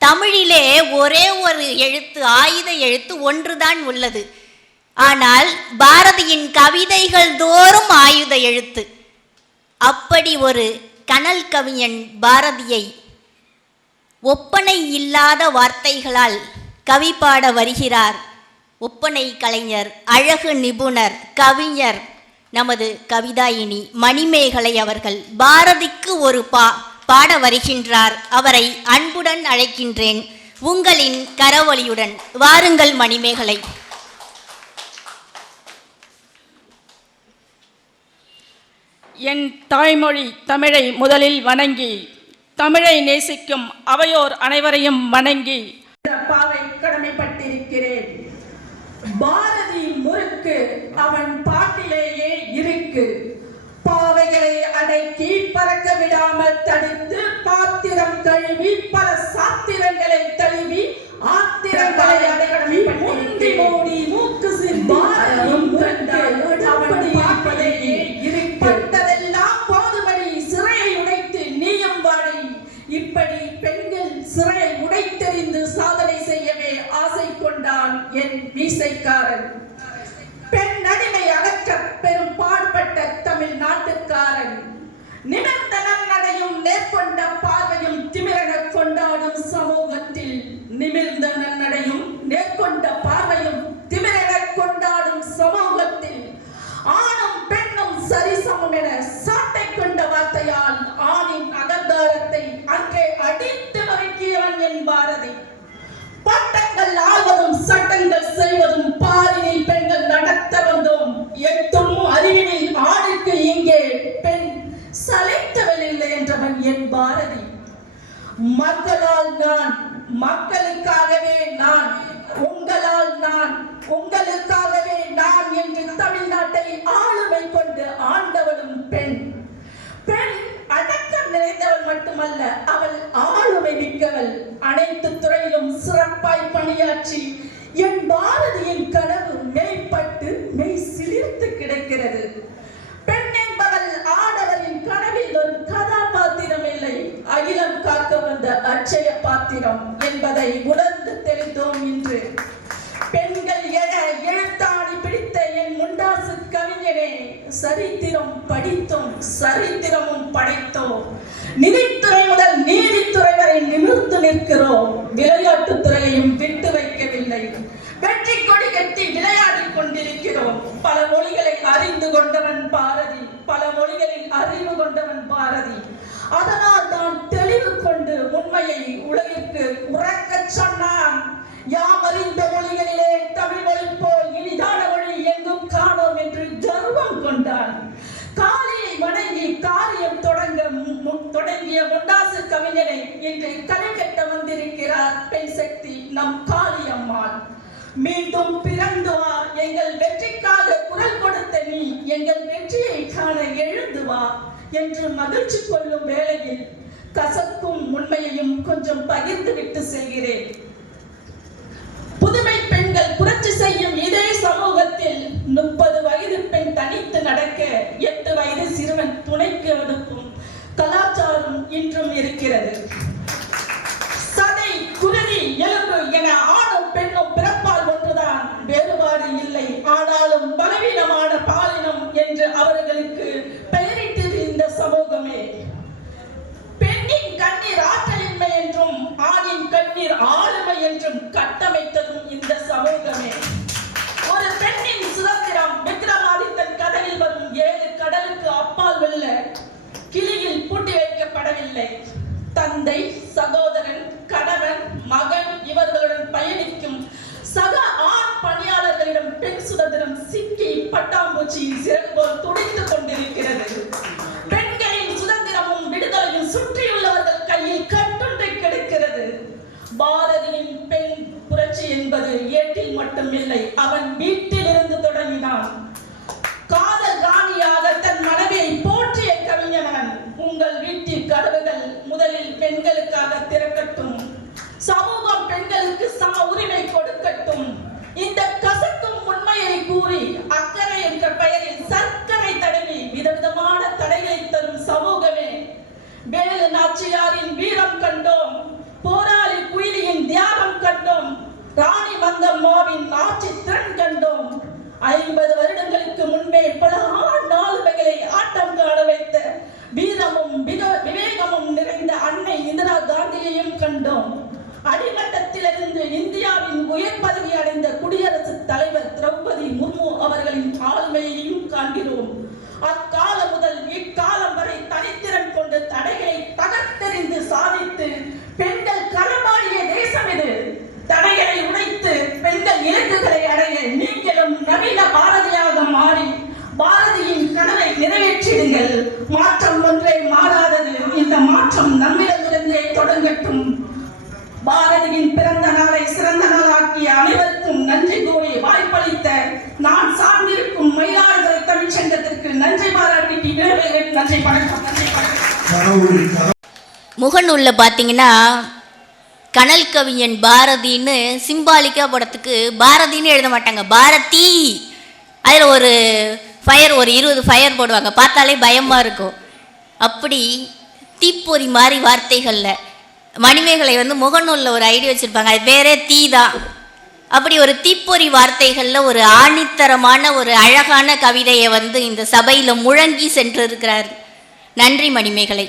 தமிழிலே ஒரே ஒரு எழுத்து, ஆயுத எழுத்து ஒன்றுதான் உள்ளது. ஆனால் பாரதியின் கவிதைகள் தோறும் ஆயுத எழுத்து. அப்படி ஒரு கனல் கவிஞன் பாரதியை ஒப்பனை இல்லாத வார்த்தைகளால் கவி பாட வருகிறார் ஒப்பனை கலைஞர், அழகு நிபுணர், கவிஞர், நமது கவிதாயினி மணிமேகலை அவர்கள். பாரதிக்கு ஒரு பாட வருகின்றார். அவரை அன்புடன் அழைக்கின்றேன். உங்களின் கரவொலியுடன் வாருங்கள் மணிமேகலை. என் தாய்மொழி தமிழை முதலில் வணங்கி, தமிழை நேசிக்கும் அவையோர் அனைவரையும் வணங்கி பாவை கடமைப்பட்டிருக்கிறேன். பாரதி முறுக்கு அவன் பாட்டிலேயே இருக்கு. பாவைகளை அடக்கி பறக்க விடாமல் தடுத்து பாத்திரம் கழுவி பல சாத்திரங்களை தழுவி ஆத்திரங்களை அடக்கி முந்தி மூடி மூக்கு பாரதியும் அவன் பாட்டிலேயே இருப்பதெல்லாம் போதுமடி சிறையை உடைத்து நீயும் வாடி. இப்படி பெண்கள் சிறையை உடைத்தெறிந்து சாதனை செய்யவே ஆசை கொண்டான் என் மீசைக்காரன். பெண் அடிமை அகற்ற பெரும் பாடுபட்ட தமிழ் நாட்டுக்காரன். நிமிர்ந்த நன்னடையும் நேர்கொண்ட பார்வையும் திமிரென கொண்டாடும் சமூகத்தில், நிமிர்ந்த நன்னடையும் நேர்கொண்ட பார்வையும் திமிரென கொண்டாடும் சமூகத்தில் ஆணும் பெண்ணும் சரிசமம் என சாட்டை கொண்ட வார்த்தையால் ஆணின் அகங்காரத்தை அங்கே அடித்து நொறுக்கியவன் என் பாரதி. பட்டங்கள் ஆள்வதும் சட்டங்கள் செய்வதும் பாரினில் பெண்கள் நடத்த வந்தோம். எட்டும் அறிவினில் ஆணுக்கு இங்கே பெண் சளைத்தவளில்லை என்றவன் என் பாரதி. மக்களால் நான், மக்களுக்காகவே நான், உங்களால் நான், உங்களுக்காகவே நான் என்று தமிழ்நாட்டை ஆளுமை கொண்டு ஆண்டவளும் பெண். பெண் அடக்கம் நிறைந்தவள் மட்டுமல்ல, அவள் ஆளுமை மிக்கவள். அனைத்து துறையிலும் சிறப்பாய் பணியாற்றி என் பாரதியின் கனவு மெய்ப்பட்டு மெய் சிலிர்த்து கிடக்கிறது. பெண் என்பவள் ஆடவரின் கனவில் ஒரு கதாபாத்திரம் இல்லை, அகிலம் காக்க வந்த அட்சய பாத்திரம் என்பதை உணர்ந்து தெரிந்தோம் இன்று. பெண்கள் என எழுத்தாணி பிடித்த என் முண்டாசு கவிஞனே, சரித்திரம் படித்தோம், சரித்திரமும் படைத்தோம். நிதித்துறை முதல் நீதித்துறை வரை நிமிர்ந்து நிற்கிறோம். விளையாட்டுத் துறையையும் விட்டு வைக்கவில்லை. வெற்றி கொடி கட்டி விளையாடி கொண்டிருக்கிறோம். பல மொழிகளை அறிந்து கொண்டவன் பாரதி, பல மொழிகளில் அறிவு கொண்டவன் பாரதி. அதனால் தான் தெளிவு கொண்டு உண்மையை உலகிற்கு உறக்கச் சொன்னான். யாம் அறிந்த மொழிகளிலே தமிழ் மொழி போல் இனிதான மொழி எங்கும் காணோம் என்று கர்வம் கொண்டான். காளியை வணங்கி காரியம் தொடங்கிய முண்டாசு கவிஞனை இன்று களை கட்ட வந்திருக்கிறார் பெண் சக்தி நம் காளியம்மாள். மீண்டும் பிறந்து வா, எங்கள் வெற்றிக்காக குரல் கொடுத்த நீ, எங்கள் வெற்றியை காண எழுந்து வா என்று மகிழ்ச்சி கொள்ளும் வேளையில் கசக்கும் உண்மையையும் கொஞ்சம் பகிர்ந்து விட்டு செல்கிறேன். புதுமை பெண்கள் புரட்சி செய்யும் இதே சமூகத்தில் 30 வயது பெண் தனித்து நடக்க 8 வயது சிறுவன் துணைக்கு அனுப்பும் கலாச்சாரம் இன்றும் இருக்கிறது. சதை, குருதி, எலும்பு என ஆணும் பெண்ணும் பிறப்பால் ஒன்றுதான், வேறுபாடு இல்லை. ஆனாலும் பலவீனமான பாலினம் என்று அவர்களுக்கு பெயரிட்டது இந்த சமூகமே. பெண்ணின் கண்ணீர் ஆற்றலின்மை என்றும் ஆணின் கண்ணீர் ஆளுமை என்றும் கட்டமைத்ததும் இந்த சமூகமே. ஒரு பெண்ணின் சுதந்திரம் விக்ரமாதித்தன் கதையில் வரும் 7 கடலுக்கு அப்பால் வெல்ல கிளியில் பூட்டி வைக்கப்படவில்லை. தந்தை, சகோதரன், கணவன், மகன் இவர்களுடன் பயணிக்கும் சக ஆண் பணியாளர்களிடம் பெண் சுதந்திரம் சிக்கி பட்டாம்பூச்சியின் சிறகு போல் துடைத்துக் கொண்டிருக்கிறது. பெண்களின் சுதந்திரமும் விடுதலையும் சுற்றியுள்ளவர்கள் கையில் கட்டுண்டை கிடக்கிறது. பாரதியின் பெண் புரட்சி என்பது ஏட்டில் மட்டும் இல்லை, அவன் வீட்டிலிருந்து தொடங்கினான். காதல் ராணியாக தன் மனைவியை போற்றிய கவிஞனவன். உங்கள் வீட்டில் கதவுகள் முதலில் பெண்களுக்காக திறக்கட்டும். சமூகம் பெண்களுக்கு சம உரிமை கொடுக்கட்டும். இந்த கசக்கும் உண்மையை கூறி அக்கறை என்ற பெயரில் சர்க்கரை தடவி விதவிதமான தடைகளை தரும் சமூகமே. வேலு நாச்சியாரின் வீரம் கண்டோம். போராளி குயிலி சாந்தம்மாவின் ஆட்சி திறன் கண்டோம். 50 வருடங்களுக்கு முன்பே பல ஆளுமைகளை ஆட்டம் காண வைத்த வீரமும் விவேகமும் நிறைந்த அன்னை இந்திரா காந்தியையும் கண்டோம். அடிமட்டத்திலிருந்து இந்தியாவின் உயர் பதவி அடைந்த குடியரசுத் தலைவர் திரௌபதி முர்மு அவர்களின் ஆளுமையையும் காண்கிறோம். அக்காலம் முதல் இக்காலம் வரை தனித்திறன் கொண்டு தடைகளை தகர்த்தெறிந்து சாதித்து பெண்கள் களமாடிய தேசம் இது. தடைகளை உடைத்து பெண்கள் இலக்குகளை அடைய நீங்களும் நவீன பாரதியாக மாறி பாரதியின் கனவை நிறைவேற்றிடுங்கள். மாற்றம் ஒன்றே மாறாதது. இந்த மாற்றம் நம்மிடமிருந்தே தொடங்கட்டும். பாரதியின் பிறந்த நாளை சிறந்த நாளாக்கிய அனைவருக்கும் நன்றி கூறி வாய்ப்பளித்த நான் சார்ந்திருக்கும் மயிலாடுதுறை தமிழ்ச்சங்கத்திற்கு நன்றி பாராட்டி நன்றி வணக்கம். முகநூல்ல பார்த்தீங்கன்னா கனல் கவிஞன் பாரதின்னு சிம்பாலிக்கா படத்துக்கு பாரதின்னு எழுத மாட்டாங்க, பாரதி. அதில் ஒரு ஃபயர், ஒரு 20 ஃபயர் போடுவாங்க, பார்த்தாலே பயமாக இருக்கும். அப்படி தீப்பொறி மாதிரி வார்த்தைகளில் மணிமேகலை முகநூலில் ஒரு ஐடி வச்சுருப்பாங்க, அது பேரே தீ தான். அப்படி ஒரு தீப்பொறி வார்த்தைகளில் ஒரு ஆணித்தரமான ஒரு அழகான கவிதையை இந்த சபையில் முழங்கி சென்று இருக்கிறார். நன்றி மணிமேகலை.